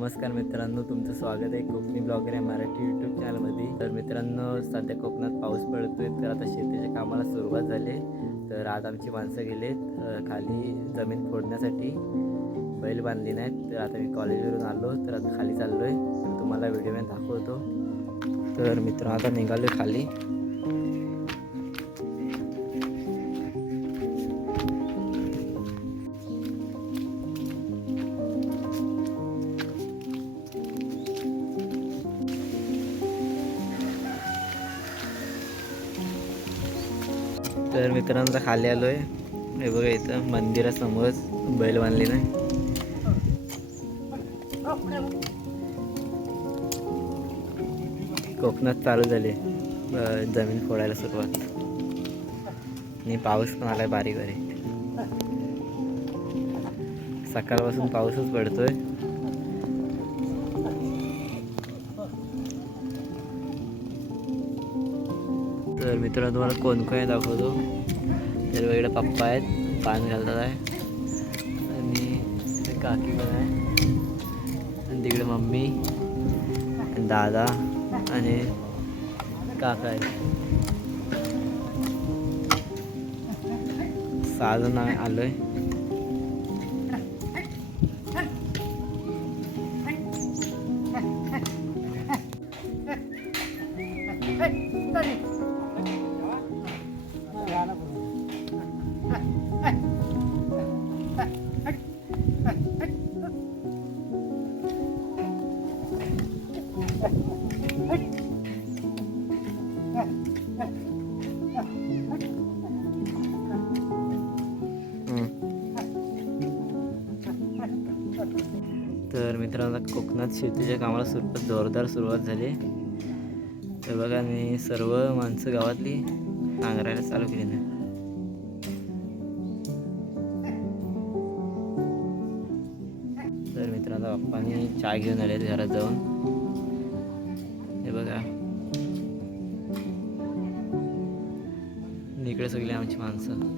नमस्कार मित्रांनो, तुमचं स्वागत आहे कोकणी ब्लॉगर या मराठी यूट्यूब चॅनलमध्ये. तर मित्रांनो, सध्या कोकणात पाऊस पडतोय, तर आता शेतीच्या कामाला सुरुवात झाली. तर आज आमची माणसं गेलेत खाली जमीन फोडण्यासाठी. बैल बांधली नाहीत. तर आता मी कॉलेजवरून आलो, तर आता खाली चाललो आहे. तर तुम्हाला व्हिडिओमध्ये दाखवतो. तर मित्रांनो, आता निघालो खाली. तर मित्रांनो, खाली आलो आहे. हे बघा, इथं मंदिरासमोरच बैल बांधली नाही. कोकणात चालू झाली जमीन फोडायला सुरुवात. आणि पाऊस पण आलाय बारीक बारीक. सकाळपासून पाऊसच पडतोय. तर मित्रांनो, तुम्हाला कोण कोण दाखवतो. तर वेगळे पप्पा आहेत, पान घालतात आहे. आणि काकी पण आहे. आणि तिकडे मम्मी आणि दादा आणि काका आहे. 6 जण आलो आहे. तर मित्रांनो, कोकणात शेतीच्या कामाला जोरदार सुरुवात झाली. तर बघा, मी सर्व माणसं गावातली नांगरायला चालू केली नाही. तर मित्रांनो, पप्पांनी चहा घेऊन आले घरात जाऊन. हे बघा, इकडे सगळी आमची माणसं.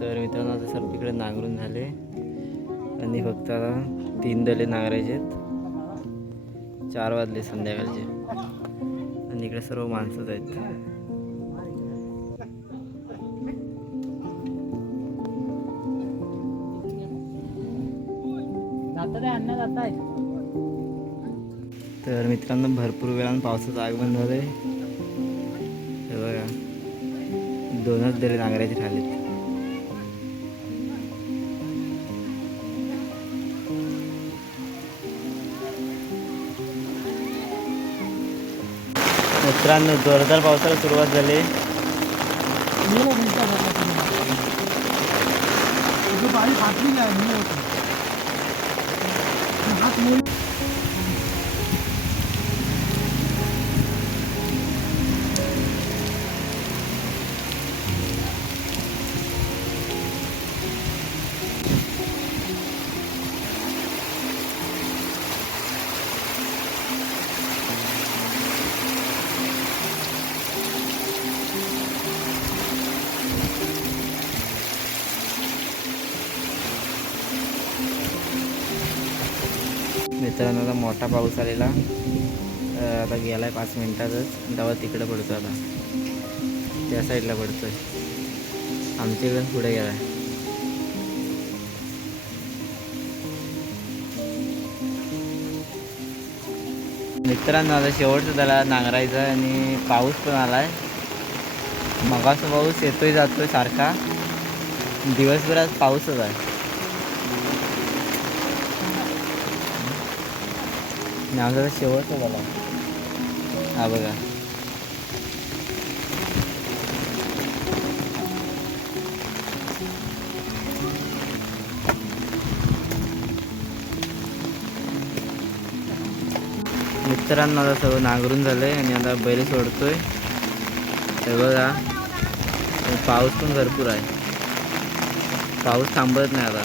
तर मित्रांनो, आता सर्व तिकडे नांगरून झाले आणि फक्त आता 3 दले नांगरायचे आहेत. 4 वाजले संध्याकाळचे. आणि इकडे सर्व माणसंच आहेत. तर मित्रांनो, भरपूर वेळानं पावसाचं आगमन झालंय. हे बघा, 2च दले नांगरायचे राहिलेत. मित्रांनो, जोरदार पावसाला सुरुवात झाली. मित्रांनो, आता मोठा पाऊस आलेला. आता गेलाय 5 मिनिटातच. तेव्हा तिकडे पडतो. आता त्या साईडला पडतोय. आमच्या इकडून पुढे गेलाय. मित्रांनो आता शेवटचं त्याला नांगरायचं आणि पाऊस पण आलाय. मगाचा पाऊस येतोय जातोय सारखा. दिवसभरात पाऊसच आहे. नांगराचा शेवटचा झाला हा बघा. मित्रांनो आता सगळं नांगरून झालंय आणि आता बैल सोडतोय. हे बघा पाऊस पण भरपूर आहे. पाऊस थांबत नाही आता.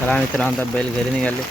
चला मित्रांनो आता बैल घरी निघाले.